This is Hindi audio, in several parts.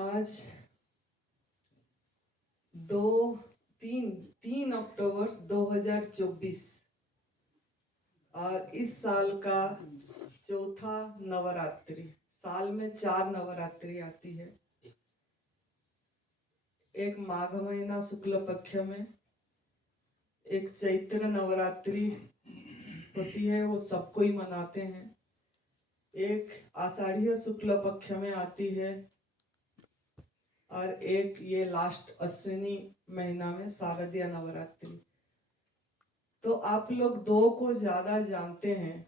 आज दो तीन 3 अक्टूबर 2024 और इस साल का चौथा नवरात्रि। साल में 4 नवरात्रि आती है। एक माघ महीना शुक्ल पक्ष में, एक चैत्र नवरात्रि होती है, वो सबको ही मनाते हैं। एक आषाढ़ीय शुक्ल पक्ष में आती है और एक ये लास्ट अश्विनी महीना में शारदीय नवरात्रि। तो आप लोग दो को ज्यादा जानते हैं,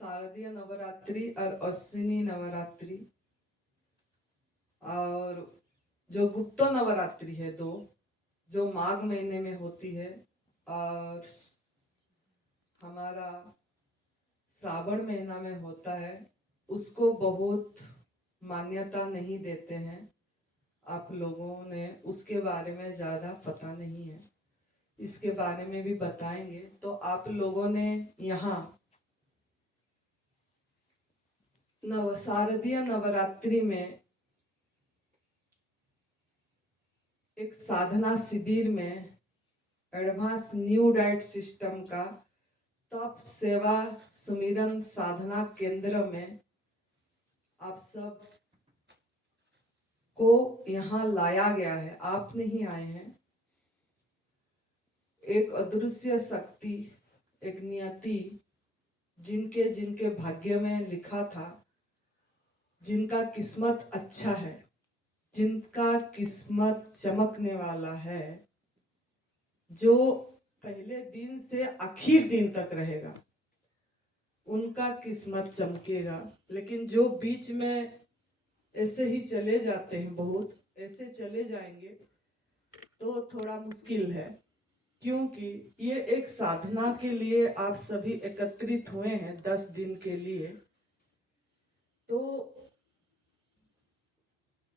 शारदीय नवरात्रि और अश्विनी नवरात्रि। और जो गुप्त नवरात्रि है दो, जो माघ महीने में होती है, और हमारा श्रावण महीना में होता है, उसको बहुत मान्यता नहीं देते हैं। आप लोगों ने उसके बारे में ज़्यादा पता नहीं है, इसके बारे में भी बताएंगे। तो आप लोगों ने यहाँ शारदीय नवरात्रि में एक साधना शिविर में एडवांस न्यू डाइट सिस्टम का तप सेवा सुमिरन साधना केंद्र में आप सब को यहाँ लाया गया है। आप नहीं आए हैं। एक अदृश्य शक्ति, एक नियति, जिनके जिनके भाग्य में लिखा था, जिनका किस्मत अच्छा है, जिनका किस्मत चमकने वाला है, जो पहले दिन से आखिर दिन तक रहेगा, उनका किस्मत चमकेगा। लेकिन जो बीच में ऐसे ही चले जाते हैं, बहुत ऐसे चले जाएंगे, तो थोड़ा मुश्किल है। क्योंकि ये एक साधना के लिए आप सभी एकत्रित हुए हैं 10 दिन के लिए। तो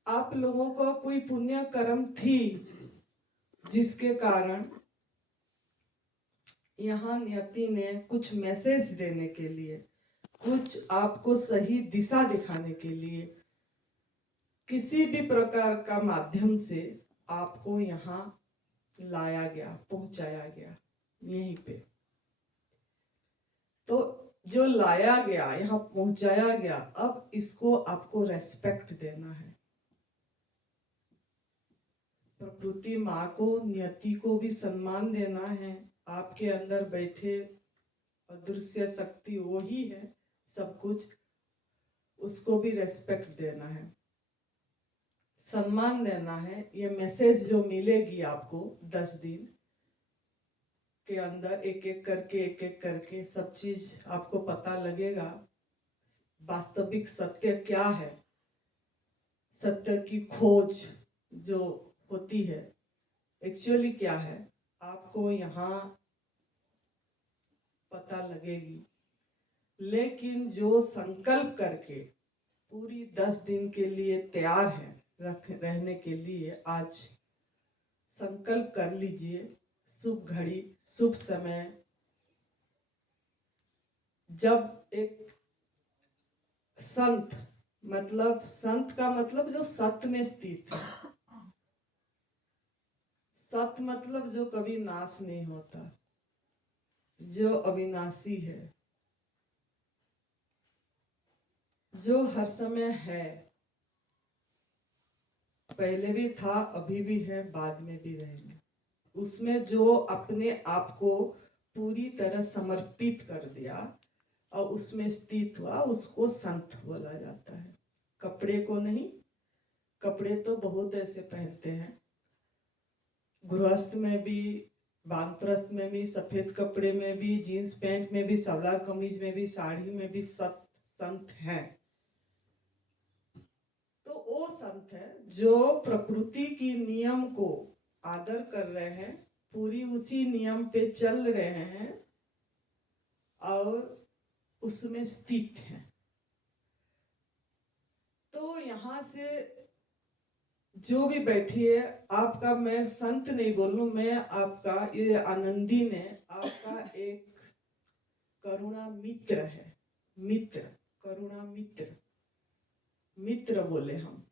आप लोगों को कोई पुण्य कर्म थी, जिसके कारण यहाँ नियति ने कुछ मैसेज देने के लिए, कुछ आपको सही दिशा दिखाने के लिए, किसी भी प्रकार का माध्यम से आपको यहाँ लाया गया, पहुंचाया गया यहीं पे। तो जो लाया गया, यहाँ पहुंचाया गया, अब इसको आपको रेस्पेक्ट देना है। प्रकृति माँ को, नियति को भी सम्मान देना है। आपके अंदर बैठे अदृश्य शक्ति वो ही है सब कुछ, उसको भी रेस्पेक्ट देना है, सम्मान देना है। ये मैसेज जो मिलेगी आपको 10 दिन के अंदर, एक एक करके सब चीज आपको पता लगेगा। वास्तविक सत्य क्या है, सत्य की खोज जो होती है, एक्चुअली क्या है, आपको यहाँ पता लगेगी। लेकिन जो संकल्प करके पूरी 10 दिन के लिए तैयार है रहने के लिए, आज संकल्प कर लीजिए। शुभ घड़ी, शुभ समय, जब एक संत, मतलब संत का मतलब जो सत्य में स्थित है। सत्य मतलब जो कभी नाश नहीं होता, जो अविनाशी है, जो हर समय है, पहले भी था, अभी भी है, बाद में भी रहेगा। उसमें जो अपने आप को पूरी तरह समर्पित कर दिया और उसमें स्थित हुआ, उसको संत बोला जाता है। कपड़े को नहीं। कपड़े तो बहुत ऐसे पहनते हैं, गृहस्थ में भी, वानप्रस्थ में भी, सफेद कपड़े में भी, जीन्स पैंट में भी, सलवार कमीज में भी, साड़ी में भी संत हैं। तो वो संत है जो प्रकृति की नियम को आदर कर रहे हैं, पूरी उसी नियम पे चल रहे हैं और उसमें स्थित है। तो यहाँ से जो भी बैठी है, आपका, मैं संत नहीं बोलूं, मैं आपका, ये आनंदी ने आपका एक करुणा मित्र है। मित्र, करुणा मित्र। मित्र बोले हम,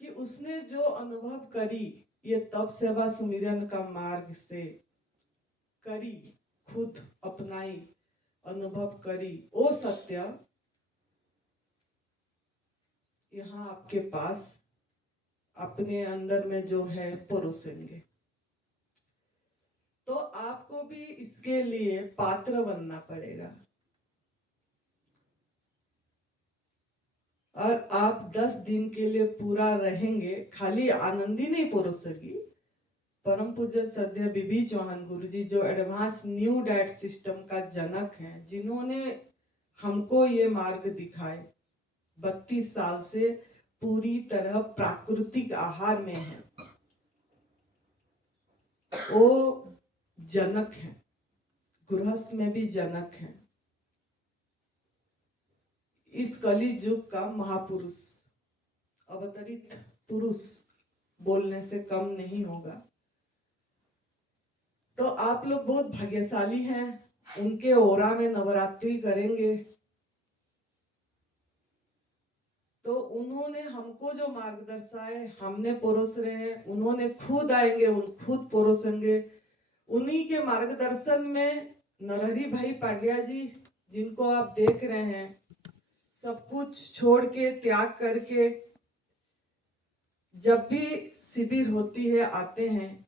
कि उसने जो अनुभव करी ये तप सेवा सुमिरन का मार्ग से करी, खुद अपनाई, अनुभव करी, वो सत्य यहाँ आपके पास अपने अंदर में जो है परोसेंगे। तो आपको भी इसके लिए पात्र बनना पड़ेगा। और आप 10 दिन के लिए पूरा रहेंगे, खाली आनंद ही नहीं परोसेगी। परम पूज्य सद्य बीबी चौहान गुरुजी जो एडवांस न्यू डाइट सिस्टम का जनक हैं, जिन्होंने हमको ये मार्ग दिखाए, 32 साल से पूरी तरह प्राकृतिक आहार में है, वो जनक हैं, गृहस्थ में भी जनक हैं, इस कली युग का महापुरुष, अवतरित पुरुष बोलने से कम नहीं होगा। तो आप लोग बहुत भाग्यशाली हैं, उनके ओरा में नवरात्रि करेंगे। तो उन्होंने हमको जो मार्ग दर्शाए, हमने परोस रहे हैं, उन्होंने खुद आएंगे, उन खुद परोसेंगे। उन्हीं के मार्गदर्शन में नरहरी भाई पांड्या जी, जिनको आप देख रहे हैं, सब कुछ छोड़ के त्याग करके जब भी शिविर होती है आते हैं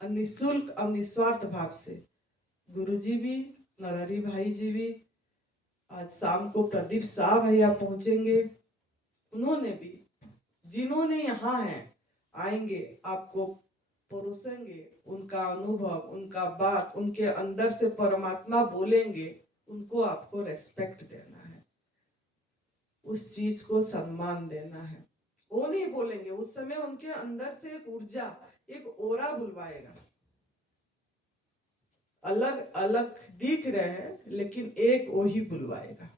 निःशुल्क और निस्वार्थ भाव से। गुरुजी भी, नरहरी भाई जी भी, आज शाम को प्रदीप शाह भैया पहुंचेंगे, उन्होंने भी, जिन्होंने यहाँ हैं आएंगे, आपको परोसेंगे, उनका अनुभव, उनका बात, उनके अंदर से परमात्मा बोलेंगे, उनको आपको रेस्पेक्ट देना है, उस चीज को सम्मान देना है। वो नहीं बोलेंगे, उस समय उनके अंदर से एक ऊर्जा, एक ओरा बुलवाएगा। अलग अलग दिख रहे हैं लेकिन एक वो ही बुलवाएगा।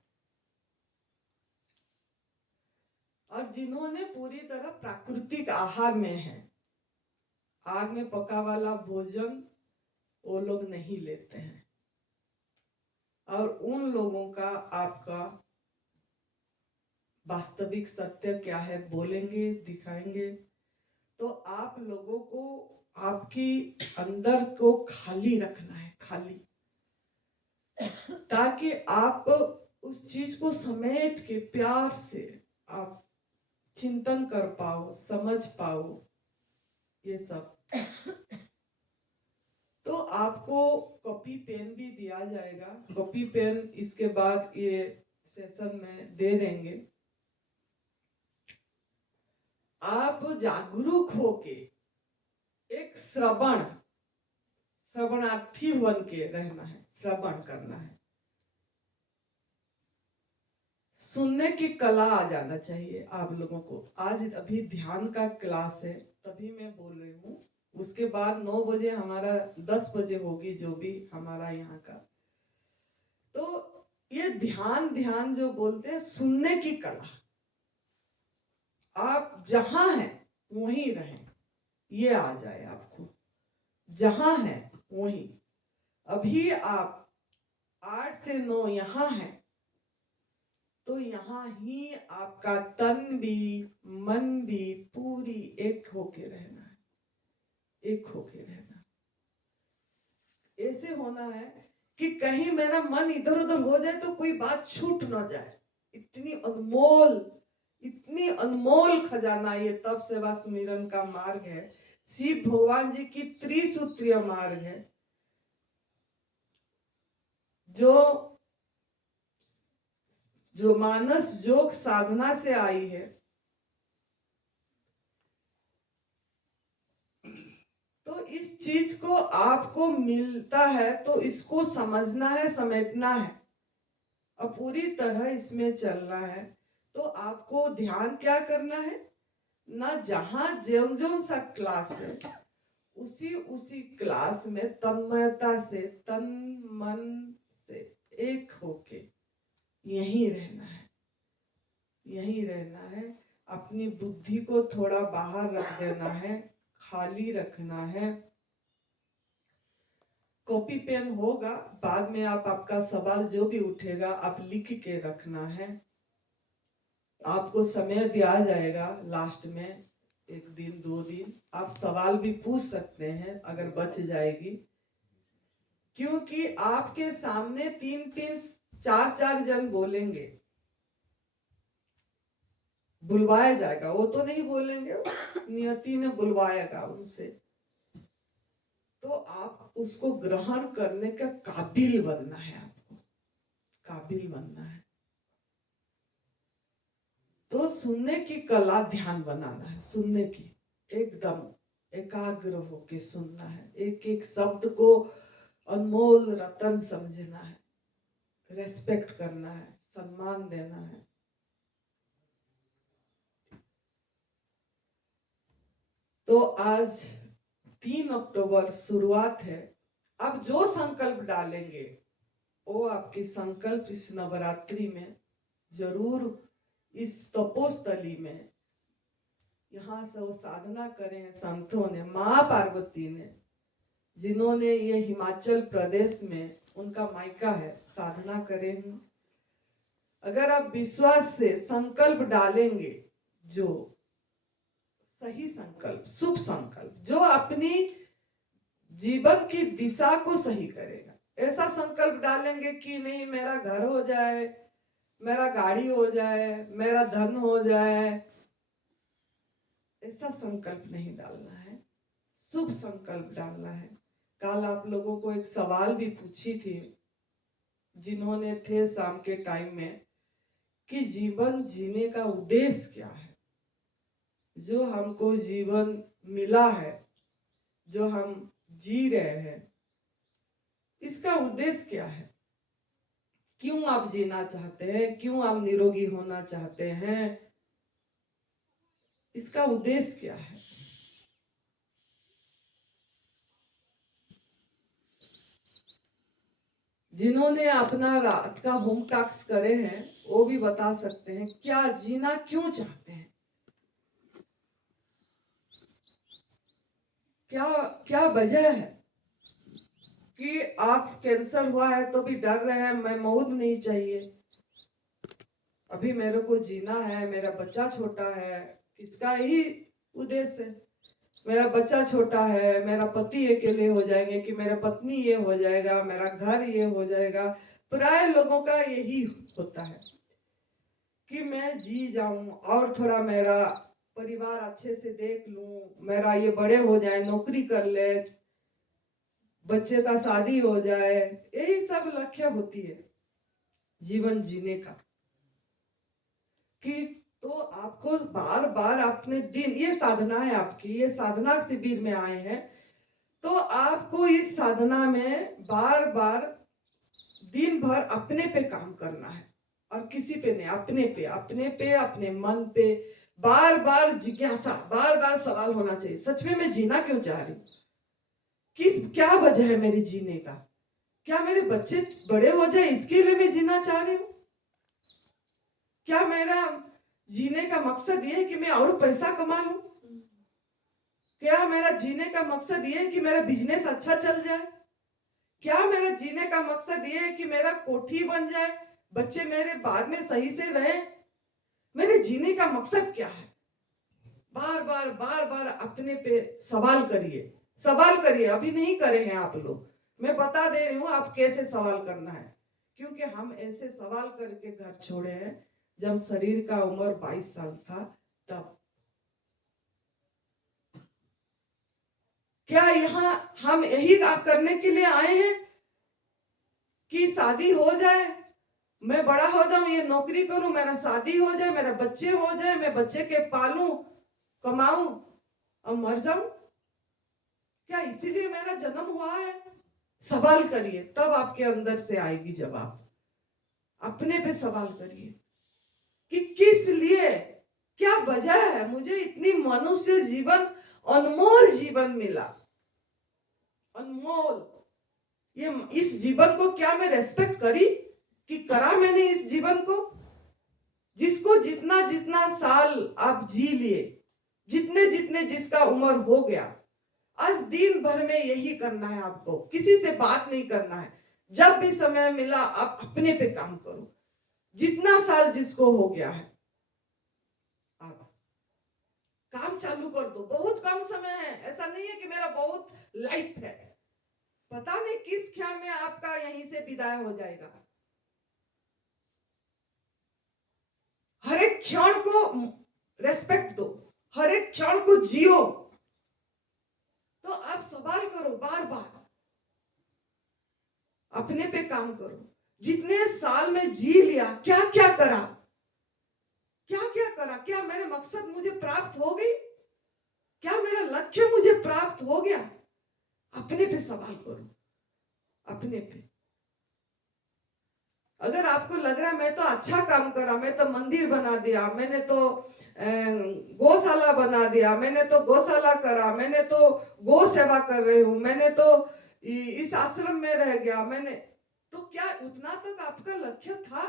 और जिन्होंने पूरी तरह प्राकृतिक आहार में है, आग में पका वाला भोजन वो लोग नहीं लेते हैं, और उन लोगों का आपका वास्तविक सत्य क्या है बोलेंगे, दिखाएंगे। तो आप लोगों को आपकी अंदर को खाली रखना है, खाली, ताकि आप उस चीज को समेट के प्यार से आप चिंतन कर पाओ, समझ पाओ ये सब। तो आपको कॉपी पेन भी दिया जाएगा, कॉपी पेन इसके बाद ये सेशन में दे देंगे। आप जागरूक होके एक श्रवणार्थी बन के रहना है, श्रवण करना है, सुनने की कला आ जाना चाहिए आप लोगों को। आज अभी ध्यान का क्लास है, तभी मैं बोल रही हूँ। उसके बाद 9 बजे हमारा, 10 बजे होगी जो भी हमारा यहाँ का। तो ये ध्यान जो बोलते हैं, सुनने की कला, आप जहां हैं वहीं रहें, ये आ जाए आपको, जहां हैं वहीं। अभी आप 8 से 9 यहाँ हैं, तो यहाँ ही आपका तन भी मन भी पूरी एक होके रहना है, एक होके रहना। ऐसे होना है कि कहीं मेरा मन इधर उधर हो जाए तो कोई बात छूट ना जाए। इतनी अनमोल खजाना ये तप सेवा सुमिरन का मार्ग है, शिव भगवान जी की त्रिसूत्रीय मार्ग है, जो मानस योग साधना से आई है। तो इस चीज को आपको मिलता है तो इसको समझना है, समेटना है और पूरी तरह इसमें चलना है। तो आपको ध्यान क्या करना है ना, जहां जो सा क्लास है उसी क्लास में तन्मयता से, तन मन से एक होके यहीं रहना है, यहीं रहना है। अपनी बुद्धि को थोड़ा बाहर रख देना है, खाली रखना है। कॉपी पेन होगा, बाद में आप, आपका सवाल जो भी उठेगा आप लिख के रखना है। आपको समय दिया जाएगा लास्ट में, 1 दिन 2 दिन आप सवाल भी पूछ सकते हैं अगर बच जाएगी, क्योंकि आपके सामने 3-3 4-4 जन बोलेंगे, बुलवाया जाएगा। वो तो नहीं बोलेंगे, नियति ने बुलवाएगा उनसे। तो आप उसको ग्रहण करने का काबिल बनना है, आपको काबिल बनना है। तो सुनने की कला ध्यान बनाना है, सुनने की एकदम एकाग्र होके सुनना है, एक एक शब्द को अनमोल रतन समझना है, रेस्पेक्ट करना है, सम्मान देना है। तो आज 3 अक्टूबर शुरुआत है। अब जो संकल्प डालेंगे वो आपकी संकल्प इस नवरात्रि में जरूर, इस तपोस्थली में यहाँ से वो साधना करें संतों ने, माँ पार्वती ने, जिन्होंने ये हिमाचल प्रदेश में उनका मायका है, साधना करें। अगर आप विश्वास से संकल्प डालेंगे, जो सही संकल्प, शुभ संकल्प, जो अपनी जीवन की दिशा को सही करेगा, ऐसा संकल्प डालेंगे कि नहीं मेरा घर हो जाए, मेरा गाड़ी हो जाए, मेरा धन हो जाए, ऐसा संकल्प नहीं डालना है, शुभ संकल्प डालना है। कल आप लोगों को एक सवाल भी पूछी थी जिन्होंने थे शाम के टाइम में, कि जीवन जीने का उद्देश्य क्या है, जो हमको जीवन मिला है, जो हम जी रहे हैं, इसका उद्देश्य क्या है, क्यों आप जीना चाहते हैं, क्यों आप निरोगी होना चाहते हैं, इसका उद्देश्य क्या है। जिन्होंने अपना रात का होम टास्क करे हैं वो भी बता सकते हैं क्या जीना क्यों चाहते हैं, क्या क्या वजह है कि आप कैंसर हुआ है तो भी डर रहे हैं, मैं मौत नहीं चाहिए, अभी मेरे को जीना है, मेरा बच्चा छोटा है, इसका ही उद्देश्य है। मेरा बच्चा छोटा है, मेरा पति अकेले हो जाएंगे, कि मेरा पत्नी ये हो जाएगा, मेरा घर ये हो जाएगा। प्राय लोगों का यही होता है कि मैं जी जाऊं और थोड़ा मेरा परिवार अच्छे से देख लूं, मेरा ये बड़े हो जाए, नौकरी कर ले, बच्चे का शादी हो जाए, यही सब लक्ष्य होती है जीवन जीने का। कि तो आपको बार बार अपने दिन, ये साधना है आपकी, ये साधना शिविर में आए हैं, तो आपको इस साधना में बार बार दिन भर अपने पे काम करना है और किसी पे नहीं, अपने पे, अपने पे, अपने मन पे बार बार जिज्ञासा, बार बार सवाल होना चाहिए, सच में मैं जीना क्यों चाह रही हूँ, किस क्या वजह है मेरे जीने का, क्या मेरे बच्चे बड़े हो जाए इसके लिए मैं जीना चाह रही हूँ, क्या मेरा जीने का मकसद ये है कि मैं और पैसा कमा लूं, क्या मेरा जीने का मकसद ये है कि मेरा बिजनेस अच्छा चल जाए, क्या मेरा जीने का मकसद ये है कि मेरा कोठी बन जाए, बच्चे मेरे बाद में सही से रहे, मेरे जीने का मकसद क्या है। बार बार बार बार अपने पे सवाल करिए, सवाल करिए, अभी नहीं करे हैं आप लोग, मैं बता दे रही हूँ आप कैसे सवाल करना है, क्योंकि हम ऐसे सवाल करके घर छोड़े हैं जब शरीर का उम्र 22 साल था तब। क्या यहाँ हम यही करने के लिए आए हैं कि शादी हो जाए, मैं बड़ा हो जाऊं, ये नौकरी करूं, मेरा शादी हो जाए, मेरा बच्चे हो जाए, मैं बच्चे के पालूं, कमाऊं और मर जाऊं, क्या इसीलिए मेरा जन्म हुआ है। सवाल करिए, तब आपके अंदर से आएगी जवाब। अपने पे सवाल करिए कि किस लिए, क्या वजह है, मुझे इतनी मनुष्य जीवन, अनमोल जीवन मिला, अनमोल, ये इस जीवन को क्या मैं रेस्पेक्ट करी कि करा मैंने इस जीवन को, जिसको जितना जितना साल आप जी लिए, जितने जितने जिसका उम्र हो गया, आज दिन भर में यही करना है आपको, किसी से बात नहीं करना है, जब भी समय मिला आप अपने पे काम करो, जितना साल जिसको हो गया है काम चालू कर दो। बहुत कम समय है, ऐसा नहीं है कि मेरा बहुत लाइफ है, पता नहीं किस क्षण में आपका यहीं से विदाई हो जाएगा। हर एक क्षण को रेस्पेक्ट दो, हर एक क्षण को जियो। तो आप सवाल करो, बार बार अपने पे काम करो। जितने साल में जी लिया, क्या क्या करा, क्या क्या करा, क्या मेरे मकसद मुझे प्राप्त हो गई, क्या मेरा लक्ष्य मुझे प्राप्त हो गया। अपने पे सवाल करो, अपने पे। अगर आपको लग रहा है मैं तो अच्छा काम करा, मैं तो मंदिर बना दिया, मैंने तो गौशाला बना दिया, मैंने तो गौशाला करा, मैंने तो गौ सेवा कर रही हूँ, मैंने तो इस आश्रम में रह गया, मैंने तो क्या उतना तक आपका लक्ष्य था?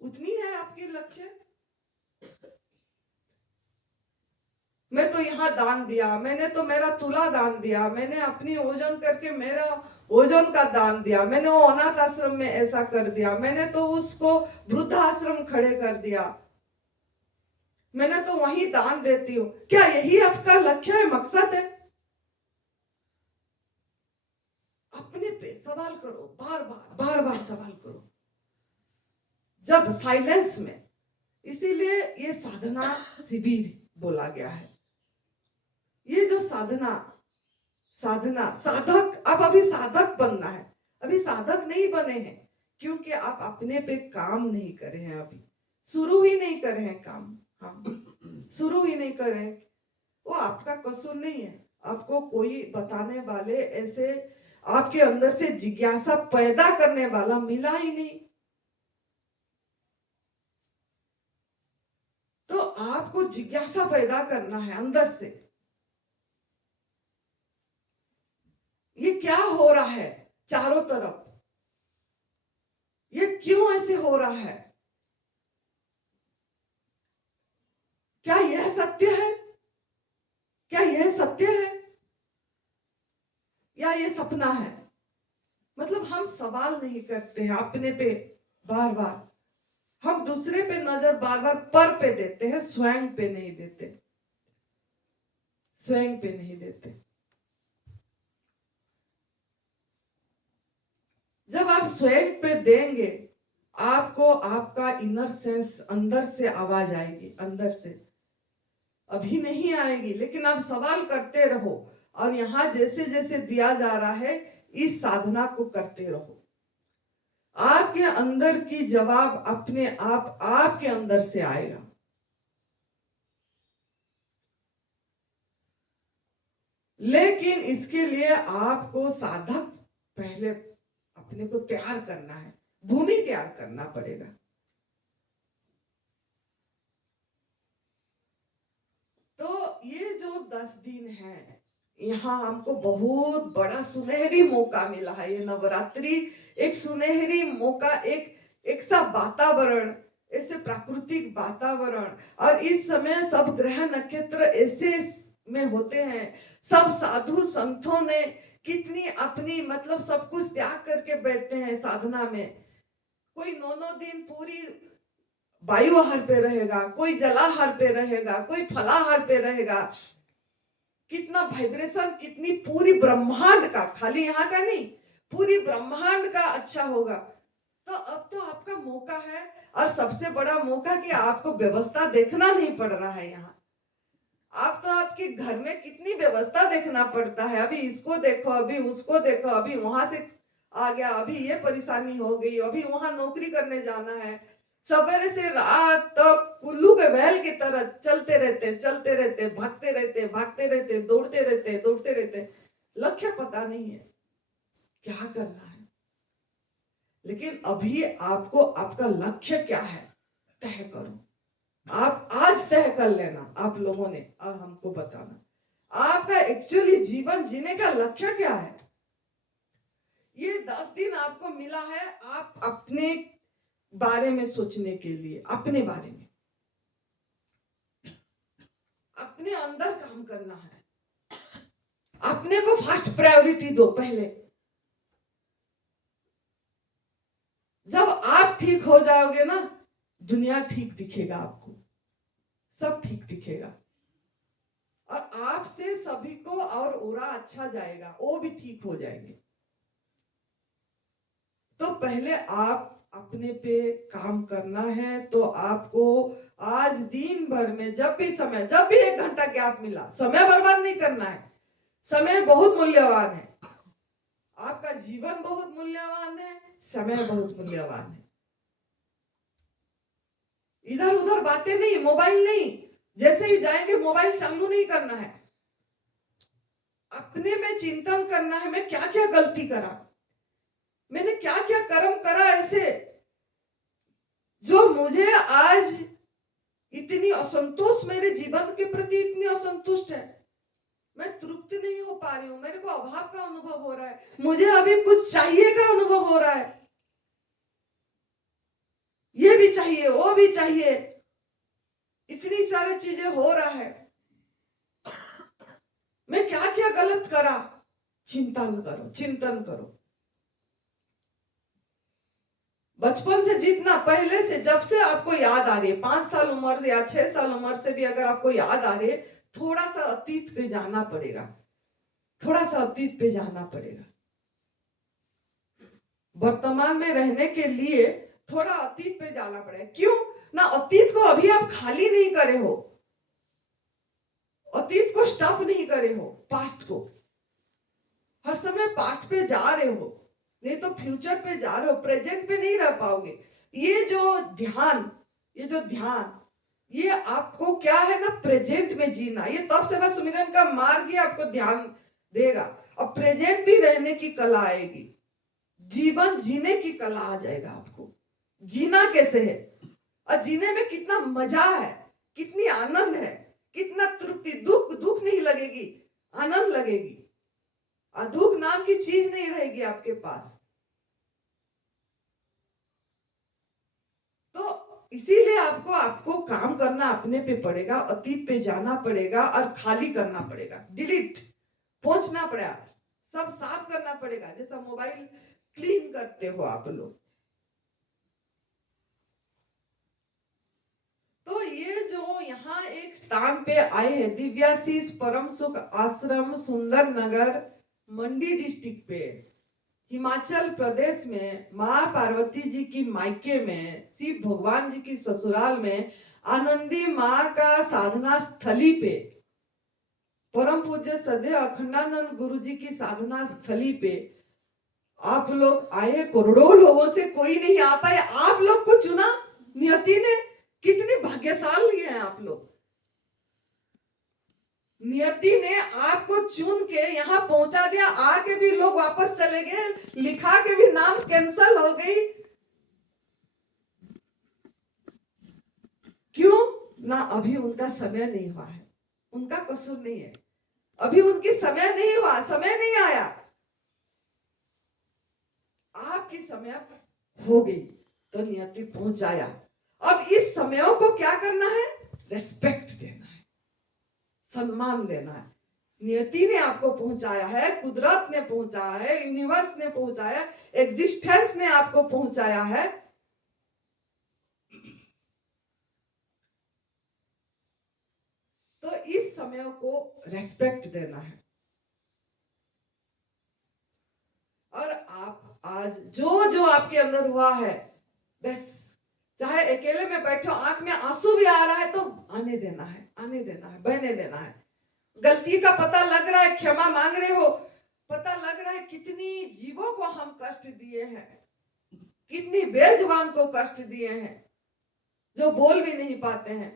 उतनी है आपकी लक्ष्य? मैं तो यहाँ दान दिया, मैंने तो मेरा तुला दान दिया, मैंने अपनी ओजन करके मेरा ओजन का दान दिया, मैंने वो अनाथ आश्रम में ऐसा कर दिया, मैंने तो उसको वृद्धाश्रम खड़े कर दिया, मैंने तो वहीं दान देती हूँ। क्या यही आपका लक्ष्य है, मकसद है? अपने पे सवाल करो, बार बार बार बार सवाल करो, जब साइलेंस में। इसीलिए ये साधना शिविर बोला गया है। ये जो साधना साधक, अब अभी साधक बनना है, अभी साधक नहीं बने हैं, क्योंकि आप अपने पे काम नहीं करे हैं, अभी शुरू ही नहीं करे हैं काम। हम शुरू ही नहीं करे, वो आपका कसूर नहीं है। आपको कोई बताने वाले, ऐसे आपके अंदर से जिज्ञासा पैदा करने वाला मिला ही नहीं। तो आपको जिज्ञासा पैदा करना है अंदर से। ये क्या हो रहा है चारों तरफ, ये क्यों ऐसे हो रहा है? क्या यह सत्य है? क्या यह सत्य है या ये सपना है? मतलब हम सवाल नहीं करते हैं अपने पे बार बार, हम दूसरे पे नजर बार बार पर पे देते हैं, स्वयं पे नहीं देते, स्वयं पे नहीं देते। जब आप स्वयं पे देंगे, आपको आपका इनर सेंस अंदर से आवाज आएगी, अंदर से। अभी नहीं आएगी, लेकिन आप सवाल करते रहो, और यहाँ जैसे जैसे दिया जा रहा है, इस साधना को करते रहो। आपके अंदर की जवाब अपने आप आपके अंदर से आएगा। लेकिन इसके लिए आपको साधक पहले अपने को तैयार करना है, भूमि तैयार करना पड़ेगा। तो ये जो 10 दिन है, यहाँ हमको बहुत बड़ा सुनहरी मौका मिला है। ये नवरात्रि एक सुनहरी मौका, एक एक सा वातावरण, ऐसे प्राकृतिक वातावरण, और इस समय सब ग्रह नक्षत्र ऐसे में होते हैं। सब साधु संतों ने कितनी अपनी मतलब सब कुछ त्याग करके बैठते हैं साधना में। कोई 9 दिन पूरी वायुहार पे रहेगा, कोई जलाहार पे रहेगा, कोई फलाहार पे रहेगा। कितना वाइब्रेशन, कितनी पूरी ब्रह्मांड का, खाली यहाँ का नहीं, पूरी ब्रह्मांड का अच्छा होगा। तो अब तो आपका मौका है, और सबसे बड़ा मौका कि आपको व्यवस्था देखना नहीं पड़ रहा है। यहाँ आप तो आपके घर में कितनी व्यवस्था देखना पड़ता है, अभी इसको देखो, अभी उसको देखो, अभी वहां से आ गया, अभी ये परेशानी हो गई, अभी वहां नौकरी करने जाना है। सवेरे से रात तक उल्लू के बैल की तरह चलते रहते, चलते रहते, भागते रहते, भागते रहते, दौड़ते रहते, दौड़ते रहते। लक्ष्य पता नहीं है क्या करना है। लेकिन अभी आपको आपका लक्ष्य क्या है तय करो। आप आज तय कर लेना, आप लोगों ने, और हमको बताना आपका एक्चुअली जीवन जीने का लक्ष्य क्या है। ये 10 दिन आपको मिला है, आप अपने बारे में सोचने के लिए, अपने बारे में, अपने अंदर काम करना है। अपने को फर्स्ट प्रायोरिटी दो पहले। जब आप ठीक हो जाओगे ना, दुनिया ठीक दिखेगा आपको, सब ठीक दिखेगा। और आपसे सभी को और ओरा अच्छा जाएगा, वो भी ठीक हो जाएंगे। तो पहले आप अपने पे काम करना है। तो आपको आज दिन भर में जब भी 1 घंटा गैप मिला, समय बर्बाद नहीं करना है। समय बहुत मूल्यवान है, आपका जीवन बहुत मूल्यवान है, समय बहुत मूल्यवान है। इधर उधर बातें नहीं, मोबाइल नहीं, जैसे ही जाएंगे मोबाइल चालू नहीं करना है। अपने में चिंतन करना है, मैं क्या क्या गलती करा, मैंने क्या क्या कर्म करा ऐसे जो मुझे आज इतनी असंतोष, मेरे जीवन के प्रति इतनी असंतुष्ट है, मैं तृप्त नहीं हो पा रही हूं, मेरे को अभाव का अनुभव हो रहा है, मुझे अभी कुछ चाहिए का अनुभव हो रहा है, ये भी चाहिए वो भी चाहिए, इतनी सारी चीजें हो रहा है, मैं क्या क्या गलत करा। चिंतन करो, चिंतन करो। बचपन से जितना, पहले से जब से आपको याद आ रही है, 5 साल उम्र या 6 साल उम्र से भी अगर आपको याद आ रही है, थोड़ा सा अतीत पे जाना पड़ेगा, थोड़ा सा अतीत पे जाना पड़ेगा। वर्तमान में रहने के लिए थोड़ा अतीत पे जाना पड़ेगा। क्यों ना, अतीत को अभी आप खाली नहीं करे हो, अतीत को स्टॉप नहीं करे हो, पास्ट को हर समय पास्ट पे जा रहे हो, नहीं तो फ्यूचर पे जा रहे हो, प्रेजेंट पे नहीं रह पाओगे। ये जो ध्यान, ये आपको क्या है ना, प्रेजेंट में जीना। ये तब सेवा सुमिरन का मार्ग ही आपको ध्यान देगा, और प्रेजेंट भी रहने की कला आएगी, जीवन जीने की कला आ जाएगा आपको। जीना कैसे है और जीने में कितना मजा है, कितनी आनंद है, कितना तृप्ति, दुख नहीं लगेगी, आनंद लगेगी, और दुख नाम की चीज नहीं रहेगी आपके पास। तो इसीलिए आपको काम करना अपने पे पड़ेगा, अतीत पे जाना पड़ेगा और खाली करना पड़ेगा, डिलीट, पहुंचना पड़ेगा, सब साफ करना पड़ेगा, जैसा मोबाइल क्लीन करते हो आप लोग। तो ये जो यहाँ एक स्थान पे आए हैं, दिव्याशीष परम सुख आश्रम सुंदर नगर मंडी डिस्ट्रिक्ट पे, हिमाचल प्रदेश में, माँ पार्वती जी की मायके में, शिव भगवान जी की ससुराल में, आनंदी माँ का साधना स्थली पे, परम पूज्य सदैव अखंडानंद गुरु जी की साधना स्थली पे आप लोग आए। करोड़ों लोगों से कोई नहीं आ पाए, आप लोग को चुना नियति ने। कितने भाग्यशाली हैं आप लोग, नियति ने आपको चुन के यहाँ पहुंचा दिया। आके भी लोग वापस चले गए, लिखा के भी नाम कैंसल हो गई। क्यों ना, अभी उनका समय नहीं हुआ है, उनका कसूर नहीं है, अभी उनकी समय नहीं हुआ, समय नहीं आया, आपकी समय हो गई तो नियति पहुंचाया। अब इस समयों को क्या करना है, रेस्पेक्ट देना है, सम्मान देना है। नियति ने आपको पहुंचाया है, कुदरत ने पहुंचाया है, यूनिवर्स ने पहुंचाया है, एग्जिस्टेंस ने आपको पहुंचाया है। तो इस समय को रेस्पेक्ट देना है। और आप आज जो जो आपके अंदर हुआ है, बस चाहे अकेले में बैठो, आंख में आंसू भी आ रहा है तो आने देना है, आने देना है, बहने देना है। गलती का पता लग रहा है, क्षमा मांग रहे हो, पता लग रहा है कितनी जीवों को हम कष्ट दिए हैं, कितनी बेजुबान को कष्ट दिए हैं, जो बोल भी नहीं पाते हैं।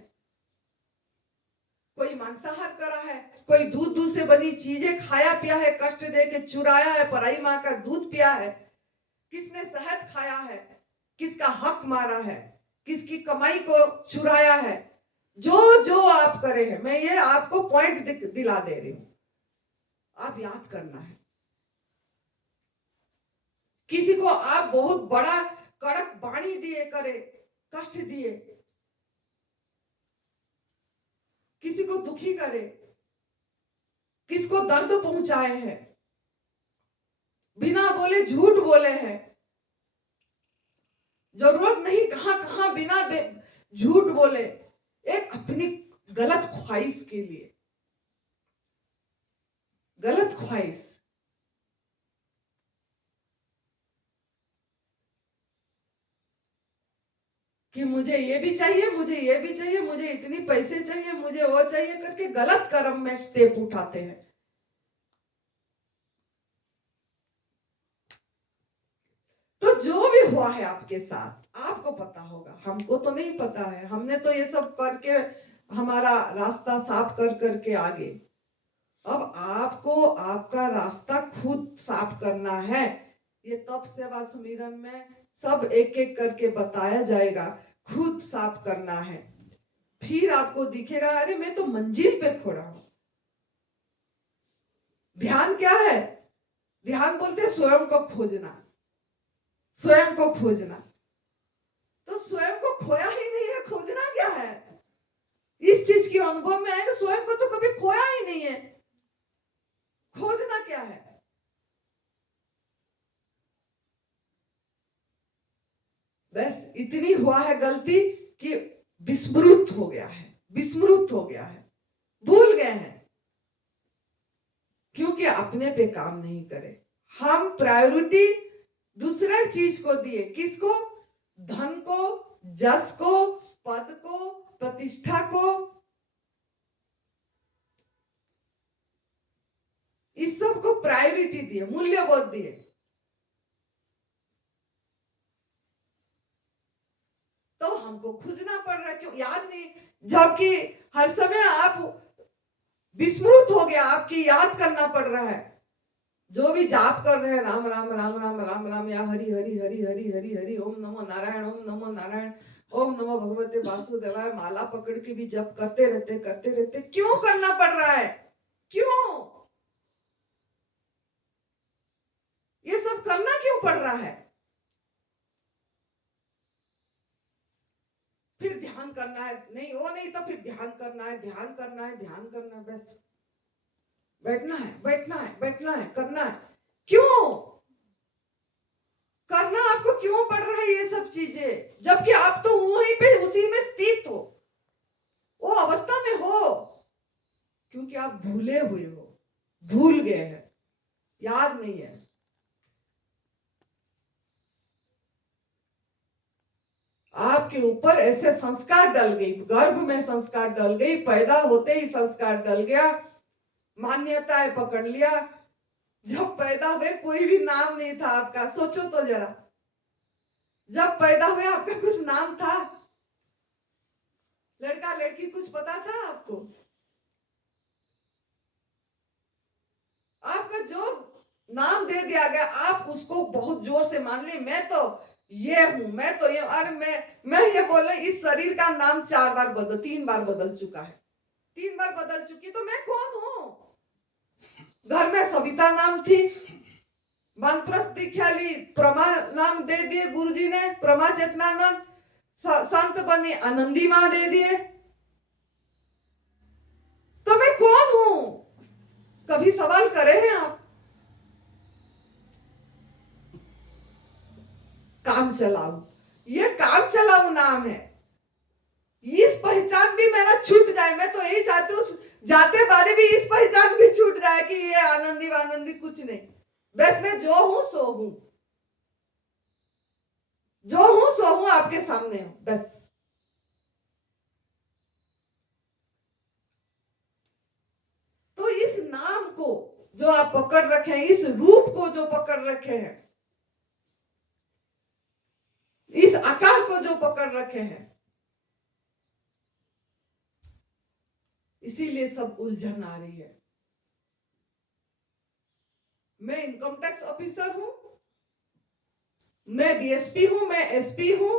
कोई मांसाहार करा है, कोई दूध से बनी चीजें खाया पिया है, कष्ट दे के चुराया है, पराई माँ का दूध पिया है, किसने शहद खाया है, किसका हक मारा है, किसकी कमाई को चुराया है। जो जो आप करे हैं, मैं ये आपको पॉइंट दिला दे रही हूं, आप याद करना है। किसी को आप बहुत बड़ा कड़क वाणी दिए करे, कष्ट दिए, किसी को दुखी करे, किसको दर्द पहुंचाए हैं, बिना बोले झूठ बोले हैं, जरूरत नहीं कहां कहां बिना झूठ बोले, एक अपनी गलत ख्वाहिश के लिए। गलत ख्वाहिश, कि मुझे ये भी चाहिए, मुझे ये भी चाहिए, मुझे इतनी पैसे चाहिए, मुझे वो चाहिए करके गलत कर्म में स्टेप उठाते हैं। तो जो भी हुआ है आपके साथ, आपको पता होगा, हमको तो नहीं पता है। हमने तो ये सब करके हमारा रास्ता साफ कर करके आगे। अब आपको आपका रास्ता खुद साफ करना है। ये तप सेवा सुमिरन में सब एक एक करके बताया जाएगा। खुद साफ करना है, फिर आपको दिखेगा अरे मैं तो मंजिल पे खड़ा हूं। ध्यान क्या है? ध्यान बोलते स्वयं को खोजना, स्वयं को खोजना। तो स्वयं को खोया ही नहीं है, खोजना क्या है? इस चीज की अनुभव में आएगा, स्वयं को तो कभी खोया ही नहीं है, खोजना क्या है? बस इतनी हुआ है गलती कि विस्मृत हो गया है, विस्मृत हो गया है, भूल गए हैं। क्योंकि अपने पे काम नहीं करे, हम प्रायोरिटी दूसरे चीज को दिए। किसको? धन को, जस को, पद को, प्रतिष्ठा को, इस सब को प्रायोरिटी दिए, मूल्यबोध दिए। तो हमको खोजना पड़ रहा है, क्यों? याद नहीं, जबकि हर समय आप विस्मृत हो गया, आपकी याद करना पड़ रहा है। जो भी जाप कर रहे हैं, राम राम राम राम राम राम, या हरि हरि हरि हरि हरि हरि, ओम नमो नारायण, ओम नमो नारायण, ओम नमो भगवते वासुदेवाय, माला पकड़ के भी जप करते रहते। क्यों करना पड़ रहा है? क्यों ये सब करना क्यों पड़ रहा है? फिर ध्यान करना है, नहीं वो नहीं तो फिर ध्यान करना है, ध्यान करना है, ध्यान करना है, बस बैठना है, बैठना है, बैठना है, करना है। क्यों करना आपको क्यों पड़ रहा है ये सब चीजें, जबकि आप तो वहीं पे उसी में स्थित हो, वो अवस्था में हो। क्योंकि आप भूले हुए हो, भूल गए हैं, याद नहीं है। आपके ऊपर ऐसे संस्कार डल गई, गर्भ में संस्कार डल गई, पैदा होते ही संस्कार डल गया, मान्यताएं पकड़ लिया। जब पैदा हुए कोई भी नाम नहीं था आपका, सोचो तो जरा, जब पैदा हुए आपका कुछ नाम था? लड़का लड़की कुछ पता था आपको? आपका जो नाम दे दिया गया, आप उसको बहुत जोर से मान ली, मैं तो ये हूं, मैं तो ये, अरे मैं ये बोल रही, इस शरीर का नाम 4 बार बदल, 3 बार बदल चुका है, 3 बार बदल चुकी, तो मैं कौन हूं? घर में सविता नाम थी, वानप्रस्थ दीक्षा ली, प्रमा नाम दे दिए गुरुजी ने, प्रमा चेतनानंद, संत बनी आनंदी मां दे दिए, तो मैं कौन हूं? कभी सवाल करे हैं आप? काम चलाऊ, ये काम चलाऊ नाम है। इस पहचान भी मेरा छूट जाए, मैं तो यही चाहती हूँ जाते बारे भी इस पहचान भी छूट जाए कि ये आनंदी वानंदी कुछ नहीं, बस मैं जो हूं सो हूं, जो हूं सो हूं, आपके सामने हूं, बस। तो इस नाम को जो आप पकड़ रखे हैं, इस रूप को जो पकड़ रखे हैं, इस आकार को जो पकड़ रखे हैं, इसीलिए सब उलझन आ रही है। मैं इनकम टैक्स ऑफिसर हूं, मैं डीएसपी हूं, मैं एसपी हूं,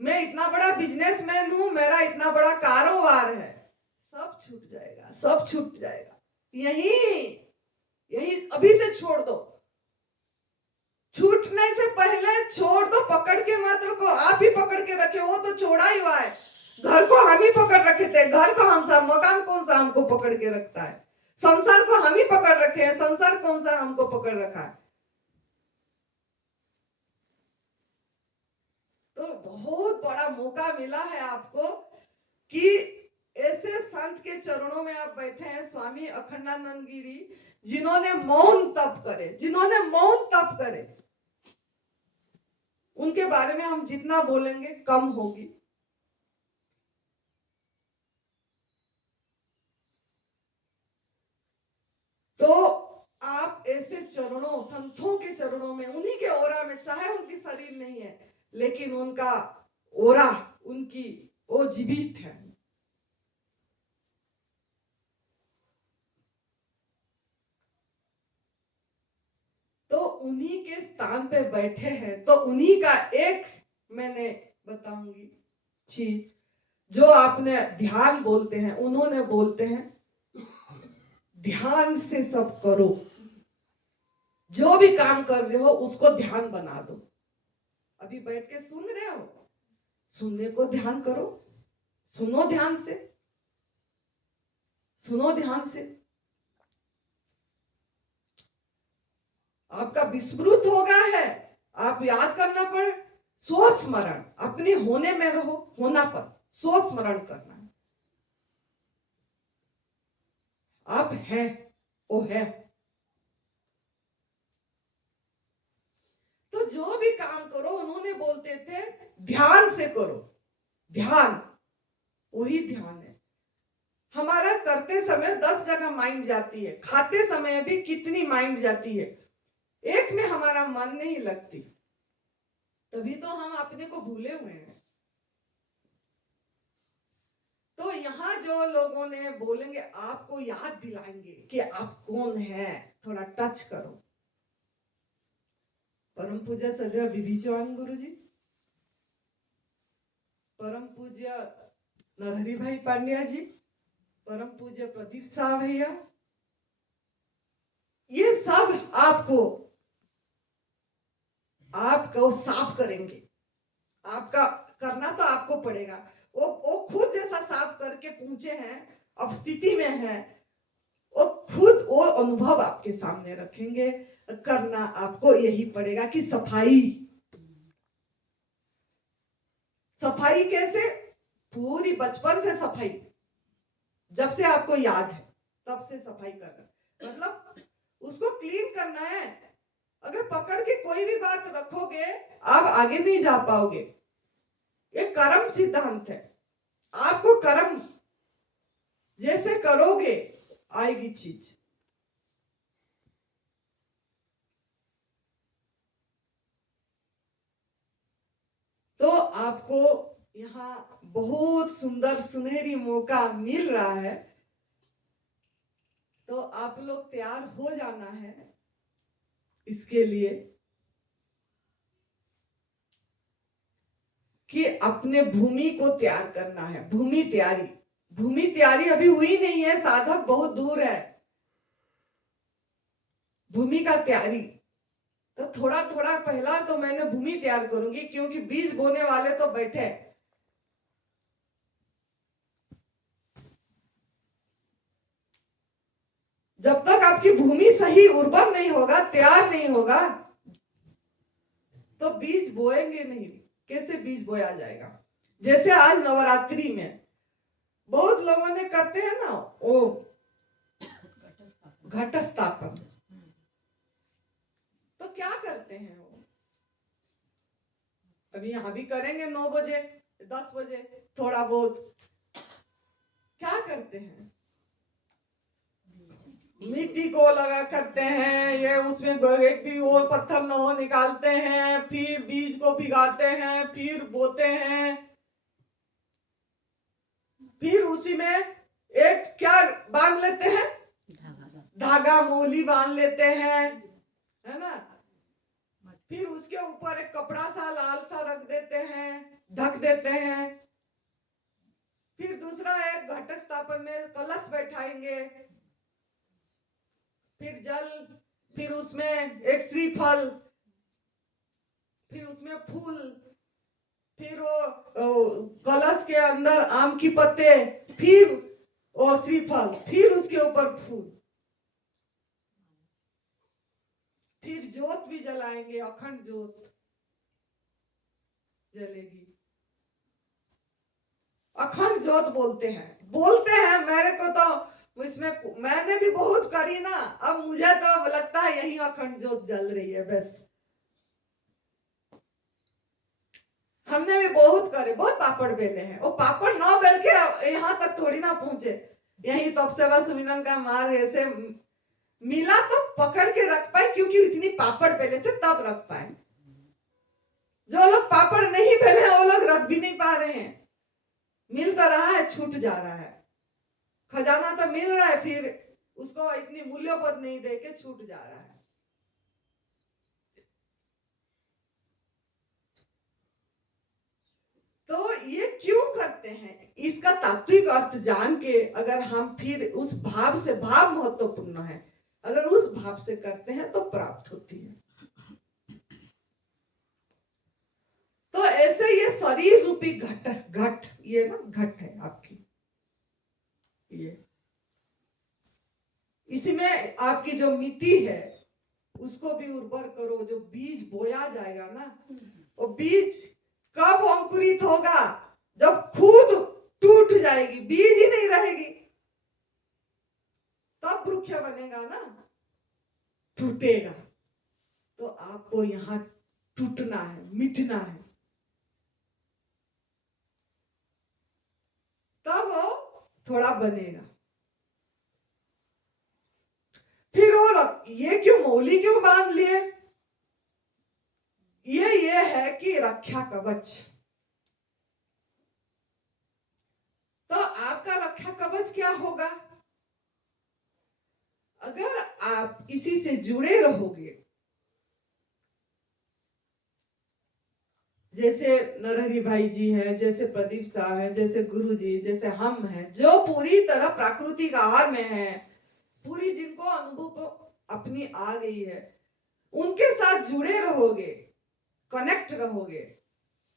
मैं इतना बड़ा बिजनेसमैन हूं, मेरा इतना बड़ा कारोबार है, सब छूट जाएगा, सब छूट जाएगा। यही यही अभी से छोड़ दो, छूटने से पहले छोड़ दो, पकड़ के मत रखो, आप ही पकड़ के रखे, वो तो छोड़ा ही हुआ है। घर को हम ही पकड़ रखे थे, घर को हम सा, मकान कौन सा हमको पकड़ के रखता है? संसार को हम ही पकड़ रखे हैं, संसार कौन सा हमको पकड़ रखा है? तो बहुत बड़ा मौका मिला है आपको कि ऐसे संत के चरणों में आप बैठे हैं, स्वामी अखंडानंद गिरी, जिन्होंने मौन तप करे, जिन्होंने मौन तप करे, उनके बारे में हम जितना बोलेंगे कम होगी। तो आप ऐसे चरणों, संतों के चरणों में, उन्हीं के ओरा में, चाहे उनकी शरीर नहीं है लेकिन उनका ओरा, उनकी वो जीवित है। तो उन्हीं के स्थान पे बैठे हैं, तो उन्हीं का एक मैंने बताऊंगी चीज, जो आपने ध्यान बोलते हैं, उन्होंने बोलते हैं ध्यान से सब करो, जो भी काम कर रहे हो उसको ध्यान बना दो। अभी बैठ के सुन रहे हो, सुनने को ध्यान करो, सुनो ध्यान से, सुनो ध्यान से। आपका विस्मृत हो गया है, आप याद करना पड़े, स्वस्मरण, अपने होने में रहो, होना पर स्वस्मरण करना है। आप हैं, वो है। तो जो भी काम करो, उन्होंने बोलते थे ध्यान से करो, ध्यान, वही ध्यान है। हमारा करते समय 10 जगह माइंड जाती है, खाते समय भी कितनी माइंड जाती है, एक में हमारा मन नहीं लगती, तभी तो हम अपने को भूले हुए हैं। तो यहाँ जो लोगों ने बोलेंगे, आपको याद दिलाएंगे कि आप कौन हैं, थोड़ा टच करो। परम पूज्य सदैव बीबी चौहान गुरु जी, परम पूज्य नरहरि भाई पांड्या जी, परम पूज्य प्रदीप साहब भैया, ये सब आपको साफ करेंगे। आपका करना तो आपको पड़ेगा, वो खुद जैसा साफ करके पहुंचे हैं, अब स्थिति में है, वो खुद वो अनुभव आपके सामने रखेंगे। करना आपको यही पड़ेगा कि सफाई, सफाई कैसे, पूरी बचपन से सफाई, जब से आपको याद है तब से सफाई करना, मतलब उसको क्लीन करना है। अगर पकड़ के कोई भी बात रखोगे, आप आगे नहीं जा पाओगे। ये कर्म सिद्धांत है, आपको कर्म जैसे करोगे आएगी चीज। तो आपको यहाँ बहुत सुंदर सुनहरी मौका मिल रहा है, तो आप लोग तैयार हो जाना है इसके लिए कि अपने भूमि को तैयार करना है। भूमि तैयारी, भूमि तैयारी अभी हुई नहीं है, साधक बहुत दूर है, भूमि का तैयारी। तो थोड़ा थोड़ा पहला तो मैंने भूमि तैयार करूंगी, क्योंकि बीज बोने वाले तो बैठे, जब तक आपकी भूमि सही उर्वर नहीं होगा, तैयार नहीं होगा, तो बीज बोएंगे नहीं। कैसे बीज बोया जाएगा? जैसे आज नवरात्रि में बहुत लोगों ने करते हैं ना, वो घट स्थापन, तो क्या करते हैं वो, अभी यहां भी करेंगे 9 बजे 10 बजे, थोड़ा बहुत क्या करते हैं, मिट्टी को लगा करते हैं, ये उसमें एक भी वो पत्थर न हो निकालते हैं, फिर बीज को भिगाते हैं, फिर बोते हैं, फिर उसी में एक क्या बांध लेते हैं, धागा मोली बांध लेते हैं, है ना, फिर उसके ऊपर एक कपड़ा सा लाल सा रख देते हैं, ढक देते हैं, फिर दूसरा एक घट स्थापन में कलश बैठाएंगे, फिर जल, फिर उसमें एक श्रीफल, फिर उसमें फूल, फिर वो कलश के अंदर आम की पत्ते, फिर वो श्रीफल, फिर उसके ऊपर फूल, फिर जोत भी जलाएंगे, अखंड जोत जलेगी। अखंड जोत बोलते हैं, बोलते हैं, मेरे को तो इसमें मैंने भी बहुत करी ना, अब मुझे तो अब लगता है यही अखंड ज्योत जल रही है बस। हमने भी बहुत करे, बहुत पापड़ बेले हैं, वो पापड़ ना बेल के यहाँ तक थोड़ी ना पहुंचे। यही तब से बस सुमिरन का मार्ग ऐसे मिला तो पकड़ के रख पाए, क्योंकि इतनी पापड़ बेले थे तब रख पाए। जो लोग पापड़ नहीं बेले वो लोग रख भी नहीं पा रहे हैं। मिल तो रहा है, छूट जा रहा है। खजाना तो मिल रहा है, फिर उसको इतनी मूल्यबोध नहीं दे के छूट जा रहा है। तो ये क्यों करते हैं, इसका तात्विक अर्थ जान के अगर हम फिर उस भाव से, भाव महत्वपूर्ण है, अगर उस भाव से करते हैं तो प्राप्त होती है। तो ऐसे ये शरीर रूपी घट ये ना घट है आपकी, ये इसमें आपकी जो मिट्टी है उसको भी उर्वर करो। जो बीज बोया जाएगा ना, वो बीज कब अंकुरित होगा, जब खुद टूट जाएगी, बीज ही नहीं रहेगी, तब वृक्ष बनेगा ना। टूटेगा तो आपको यहाँ टूटना है, मिटना है, तब वो थोड़ा बनेगा। फिर वो ये क्यों मौली क्यों बांध लिए, ये है कि रक्षा कवच। तो आपका रक्षा कवच क्या होगा, अगर आप इसी से जुड़े रहोगे, जैसे नरहरि भाई जी हैं, जैसे प्रदीप शाह हैं, जैसे गुरु जी, जैसे हम हैं, जो पूरी तरह प्राकृतिक आहार में हैं, पूरी जिनको अनुभव अपनी आ गई है, उनके साथ जुड़े रहोगे, कनेक्ट रहोगे,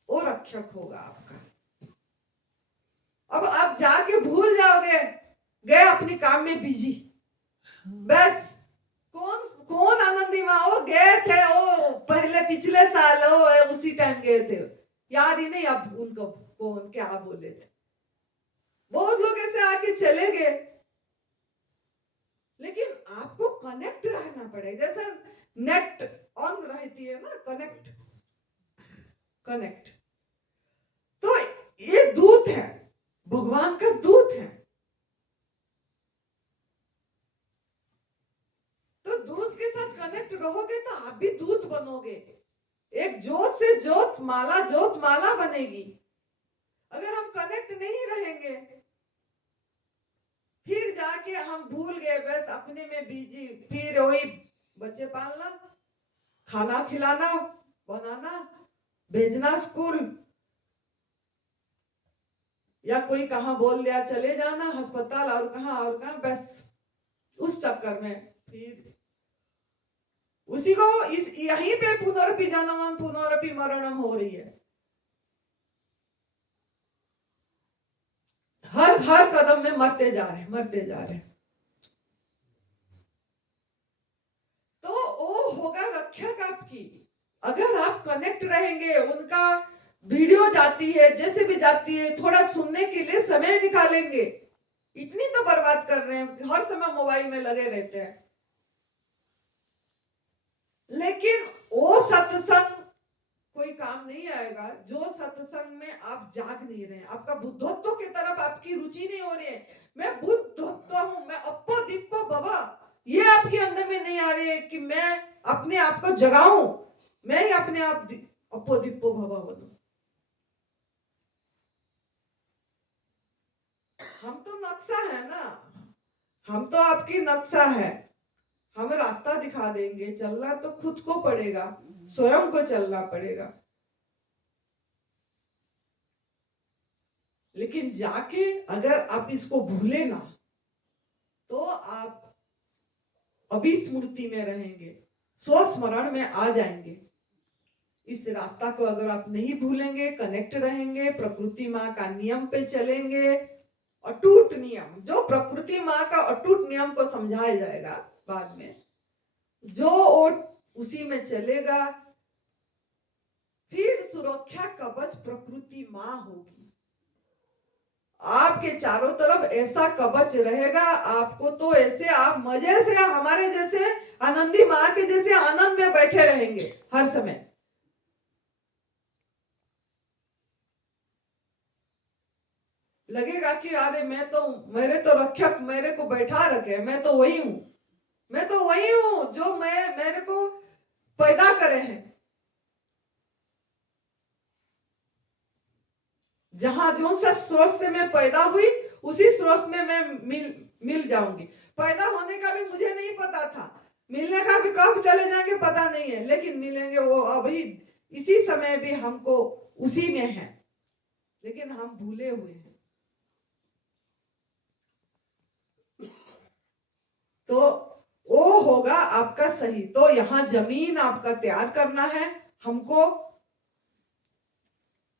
वो रक्षक होगा आपका। अब आप जाके भूल जाओगे, गए अपने काम में बिजी, बस कौन कौन आनंदी माँ वो गए थे, वो पहले पिछले साल वो उसी टाइम गए थे, याद ही नहीं अब उनको कौन क्या बोले थे। बहुत लोग ऐसे आके चले गए, लेकिन आपको कनेक्ट रहना पड़ेगा। जैसे नेट ऑन रहती है ना, कनेक्ट कनेक्ट। तो ये दूत है, भगवान का दूत है। तो दूत के साथ कनेक्ट रहोगे तो आप भी दूत बनोगे, एक जोत से जोत माला बनेगी। अगर हम कनेक्ट नहीं रहेंगे, फिर जाके हम भूल गए, बस अपने में बिजी, फिर वही बच्चे पालना, खाना खिलाना, बनाना, भेजना स्कूल, या कोई कहाँ बोल दिया चले जाना अस्पताल, और कहाँ, बस उस चक्कर में फिर उसी को इस यहीं पे पुनरपि जन्मम पुनरपि मरणम हो रही है। हर कदम में मरते जा रहे। तो वो होगा रक्षक आपकी। अगर आप कनेक्ट रहेंगे, उनका वीडियो जाती है, जैसे भी जाती है, थोड़ा सुनने के लिए समय निकालेंगे। इतनी तो बर्बाद कर रहे हैं, हर समय मोबाइल में लगे रहते हैं। लेकिन वो सत्संग कोई काम नहीं आएगा जो सत्संग में आप जाग नहीं रहे, आपका बुद्धत्व की तरफ आपकी रुचि नहीं हो रही है। मैं बुद्धत्व हूं, मैं अप्पो दिप्पो बाबा, ये आपके अंदर में नहीं आ रही है कि मैं अपने आप को जगाऊं, मैं ही अपने आप अप्पो दिप्पो बाबा बनूं। हम तो नक्शा है ना, हम तो आपकी नक्शा है, हमें रास्ता दिखा देंगे। चलना तो खुद को पड़ेगा, स्वयं को चलना पड़ेगा। लेकिन जाके अगर आप इसको भूले ना, तो आप अभिस्मृति में रहेंगे, स्वस्मरण में आ जाएंगे। इस रास्ता को अगर आप नहीं भूलेंगे, कनेक्ट रहेंगे, प्रकृति माँ का नियम पे चलेंगे, अटूट नियम, जो प्रकृति माँ का अटूट नियम को समझाया जाएगा बाद में, जो उसी में चलेगा, फिर सुरक्षा कवच प्रकृति माँ होगी। आपके चारों तरफ ऐसा कवच रहेगा, आपको तो ऐसे आप मजे से हमारे जैसे आनंदी माँ के जैसे आनंद में बैठे रहेंगे हर समय। लगेगा कि अरे मेरे तो रक्षक मेरे को बैठा रखे, मैं तो वही हूं, मैं तो वही हूं जो मेरे को पैदा करे हैं। जहां जो सा स्रोत से मैं पैदा हुई उसी स्रोत में मैं मिल जाऊंगी। पैदा होने का भी मुझे नहीं पता था, मिलने का भी कब चले जाएंगे पता नहीं है, लेकिन मिलेंगे वो अभी इसी समय भी हमको उसी में है, लेकिन हम भूले हुए हैं। तो वो होगा आपका सही। तो यहाँ जमीन आपका तैयार करना है हमको।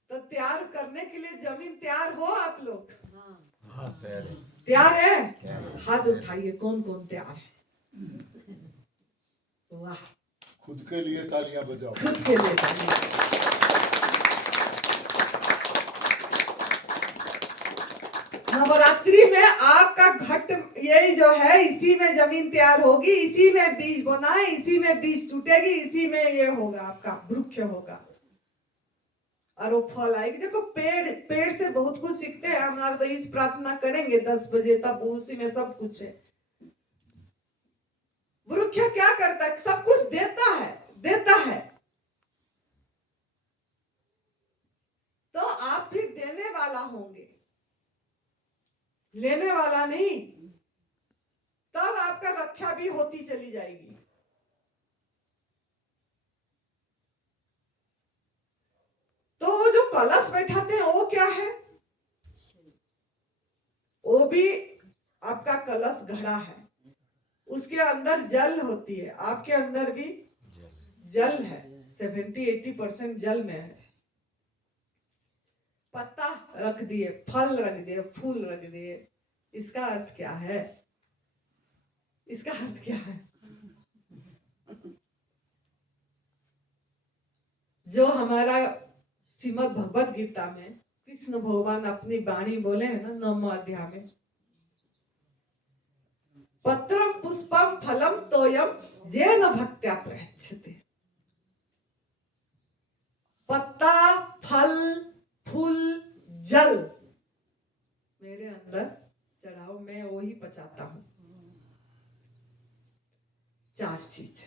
तो तैयार करने के लिए जमीन तैयार हो आप लोग? तैयार है? हाथ उठाइए, कौन कौन तैयार है? वाह, खुद के लिए तालियां बजाओ। खुद के लिए तालियां। नवरात्रि में आपका घट यही जो है, इसी में जमीन तैयार होगी, इसी में बीज बोना है, इसी में बीज टूटेगी, इसी में ये होगा आपका वृक्ष होगा और वो फल आएगी। देखो पेड़ से बहुत कुछ सीखते हैं हमारे, तो इस प्रार्थना करेंगे 10 बजे, तब उसी में सब कुछ है। वृक्ष क्या करता है? सब कुछ देता है, देता है। तो आप फिर देने वाला होंगे, लेने वाला नहीं। तब आपका रक्षा भी होती चली जाएगी। तो वो जो कलश बैठाते हैं वो क्या है? वो भी आपका कलश घड़ा है, उसके अंदर जल होती है, आपके अंदर भी जल है। 70-80% जल में है। पत्ता रख दिए, फल रख दिए, फूल रख दिए, इसका अर्थ क्या है? इसका अर्थ क्या है? जो हमारा श्रीमद् भगवत गीता में कृष्ण भगवान अपनी वाणी बोले हैं ना, 9वें अध्याय में, पत्रम पुष्पम फलम तोयम येन भक्त्या प्रयच्छते। पत्ता, फल, फूल, जल मेरे अंदर चढ़ाओ, मैं वही पचाता हूं। 4 चीज।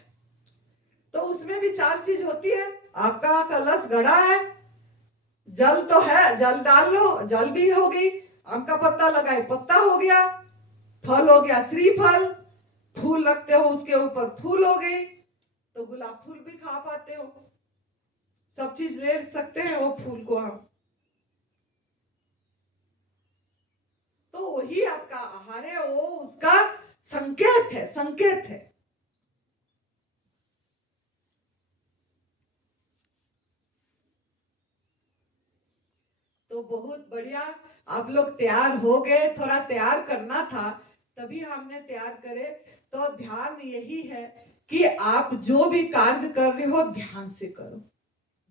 तो उसमें भी 4 चीज होती है। आपका कलश गड़ा है, जल तो है, जल डाल लो, जल भी हो गई। आम का पत्ता लगाए, पत्ता हो गया। फल हो गया, श्रीफल। फूल रखते हो, उसके ऊपर फूल हो गई, तो गुलाब फूल भी खा पाते हो। सब चीज ले सकते हैं वो फूल को हम। तो वही आपका आहार है, वो उसका संकेत है, संकेत है। तो बहुत बढ़िया, आप लोग तैयार हो गए। थोड़ा तैयार करना था, तभी हमने तैयार करे। तो ध्यान यही है कि आप जो भी कार्य कर रहे हो ध्यान से करो,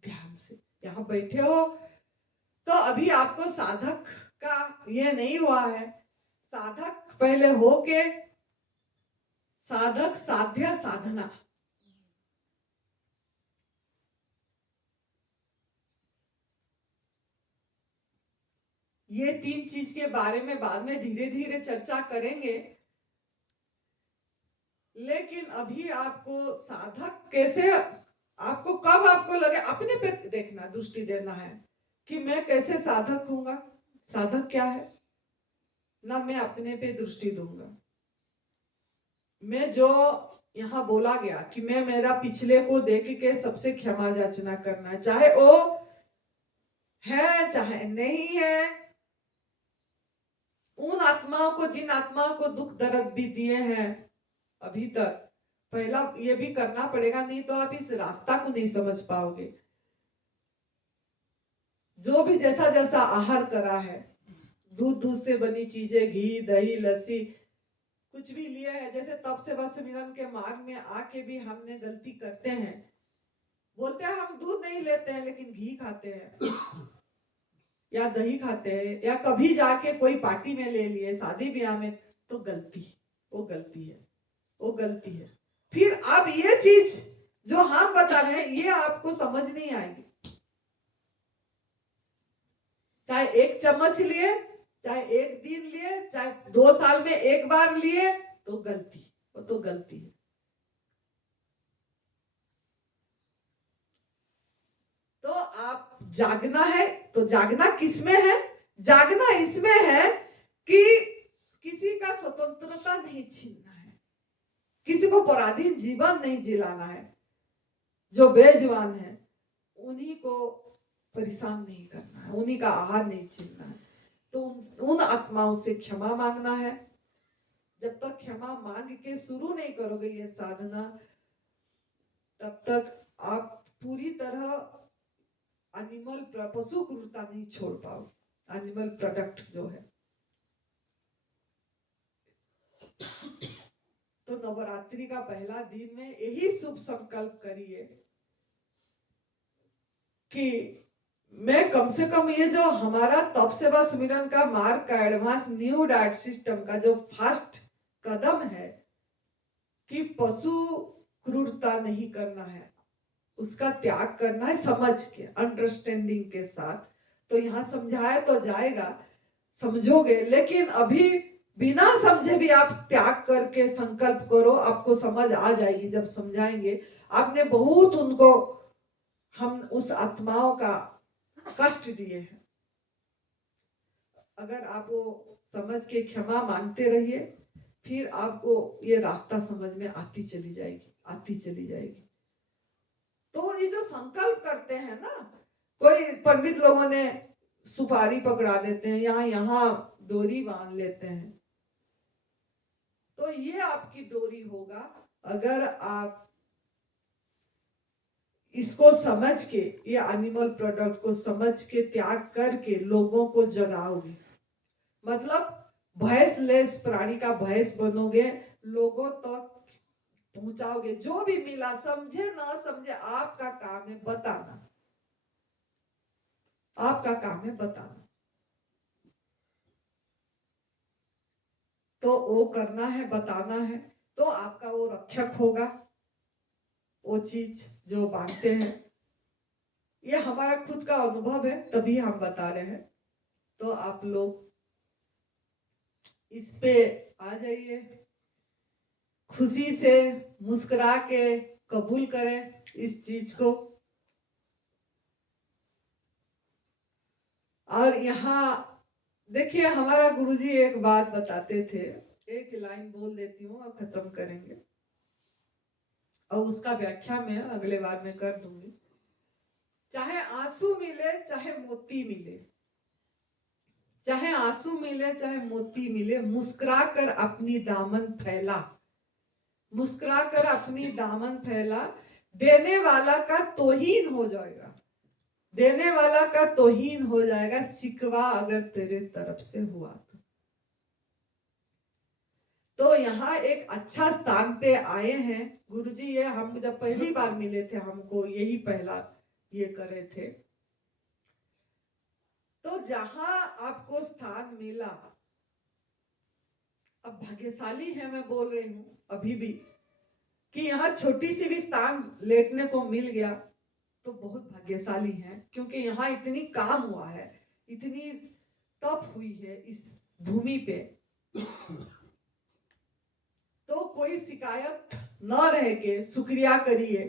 ध्यान से। यहाँ बैठे हो तो अभी आपको साधक का ये नहीं हुआ है। साधक पहले हो के साधक, साध्य, साधना। ये 3 चीज के बारे में बाद में धीरे धीरे चर्चा करेंगे। लेकिन अभी आपको साधक कैसे, आपको कब आपको लगे अपने पे देखना, दृष्टि देना है कि मैं कैसे साधक हूंगा। साधक क्या है ना, मैं अपने पे दृष्टि दूंगा। मैं जो यहाँ बोला गया कि मैं मेरा पिछले को देख के सबसे क्षमा याचना करना, चाहे वो है चाहे नहीं है। उन आत्माओं को, जिन आत्माओं को दुख दर्द भी दिए हैं अभी तक, पहला ये भी करना पड़ेगा, नहीं तो आप इस रास्ता को नहीं समझ पाओगे। जो भी जैसा जैसा आहार करा है, दूध से बनी चीजें, घी, दही, लस्सी, कुछ भी लिए है, जैसे तप सेवा सुमिरन के मार्ग में आके भी हमने गलती करते हैं। बोलते हैं हम दूध नहीं लेते हैं लेकिन घी खाते हैं, या दही खाते हैं या कभी जाके कोई पार्टी में ले लिए, शादी ब्याह में, तो गलती, वो गलती है, वो गलती है। फिर अब ये चीज जो हम बता रहे हैं ये आपको समझ नहीं आएगी। चाहे 1 चम्मच लिए, चाहे 1 दिन लिए, चाहे 2 साल में 1 बार लिए, तो गलती, वो तो गलती है। तो आप जागना है, तो जागना किसमें है? जागना इसमें है कि किसी का स्वतंत्रता नहीं छीनना है, किसी को पराधीन जीवन नहीं जिलाना है, जो बेजुबान है उन्हीं को परेशान नहीं करना है, उन्हीं का आहार नहीं छीनना है। तो उन आत्माओं से क्षमा मांगना है। जब तक क्षमा मांग के शुरू नहीं करोगे ये साधना, तब तक आप पूरी तरह एनिमल पशु क्रूरता नहीं छोड़ पाओ, एनिमल प्रोडक्ट जो है। तो नवरात्रि का पहला दिन में यही शुभ संकल्प करिए कि मैं कम से कम ये जो हमारा तप सेवा सुमिरन का मार्ग का एडवांस न्यू डाइट सिस्टम का जो फर्स्ट कदम है कि पशु क्रूरता नहीं करना है, उसका त्याग करना है समझ के, अंडरस्टैंडिंग के साथ। तो यहाँ समझाया तो जाएगा, समझोगे, लेकिन अभी बिना समझे भी आप त्याग करके संकल्प करो, आपको समझ आ जाएगी। जब समझाएंगे, आपने बहुत उनको, हम उस आत्माओं का कष्ट दिए हैं, अगर आप वो समझ के क्षमा मांगते रहिए, फिर आपको ये रास्ता समझ में आती चली जाएगी, आती चली जाएगी। तो ये जो संकल्प करते हैं ना, कोई पंडित लोगों ने सुपारी पकड़ा देते हैं, यहाँ डोरी बांध लेते हैं, तो ये आपकी डोरी होगा अगर आप इसको समझ के, ये एनिमल प्रोडक्ट को समझ के त्याग करके लोगों को जगाओगे। मतलब भैंसलेस प्राणी का भैंस बनोगे, लोगों तक पहुंचाओगे। जो भी मिला, समझे ना समझे, आपका काम है बताना, आपका काम है बताना। तो वो करना है, बताना है, तो आपका वो रक्षक होगा। वो चीज जो बांटते हैं, ये हमारा खुद का अनुभव है, तभी हम बता रहे हैं। तो आप लोग इस पे आ जाइए, खुशी से मुस्कुरा के कबूल करें इस चीज को। और यहाँ देखिए, हमारा गुरुजी एक बात बताते थे, एक लाइन बोल देती हूँ और खत्म करेंगे, और उसका व्याख्या मैं अगले बार में कर दूंगी। चाहे आंसू मिले, चाहे मोती मिले, चाहे आंसू मिले, चाहे मोती मिले, मुस्कुरा कर अपनी दामन फैला, मुस्कुरा कर अपनी दामन फैला, देने वाला का तौहीन हो जाएगा, देने वाला का तौहीन हो जाएगा, शिकवा अगर तेरे तरफ से हुआ तो यहाँ एक अच्छा स्थान पे आए हैं गुरुजी। ये हम जब पहली बार मिले थे, हमको यही पहला ये करे थे। तो जहां आपको स्थान मिला, अब भाग्यशाली है, मैं बोल रही हूँ अभी भी, कि यहाँ छोटी सी भी स्थान लेटने को मिल गया, तो बहुत भाग्यशाली है। क्योंकि यहाँ इतनी काम हुआ है, इतनी तप हुई है इस भूमि पे, तो कोई शिकायत न रह के शुक्रिया करिए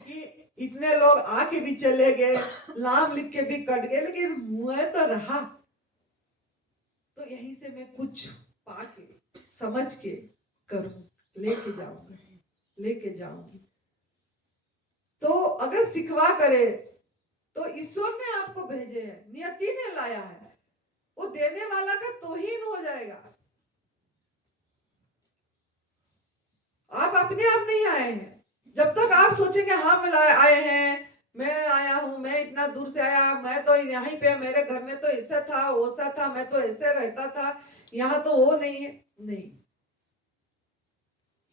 कि इतने लोग आके भी चले गए, नाम लिख के भी कट गए, लेकिन मैं तो रहा। तो यहीं से मैं कुछ पाके समझ के करूं, लेके जाऊंगा, लेके जाऊंगी। तो अगर सिखवा करे तो ईश्वर ने आपको भेजे हैं, नियति ने लाया है, वो देने वाला का तौहीन हो जाएगा। आप अपने आप नहीं आए हैं। जब तक आप सोचेंगे हाँ मैं आए हैं, मैं आया हूं, मैं इतना दूर से आया, मैं तो यहीं पे, मेरे घर में तो ऐसा था वैसा था, मैं तो ऐसे रहता था, यहाँ तो वो नहीं है, नहीं।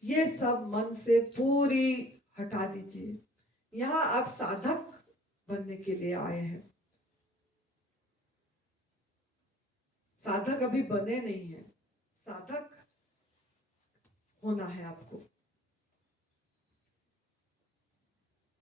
ये सब मन से पूरी हटा दीजिए। यहाँ आप साधक बनने के लिए आए हैं। साधक अभी बने नहीं है, साधक होना है आपको।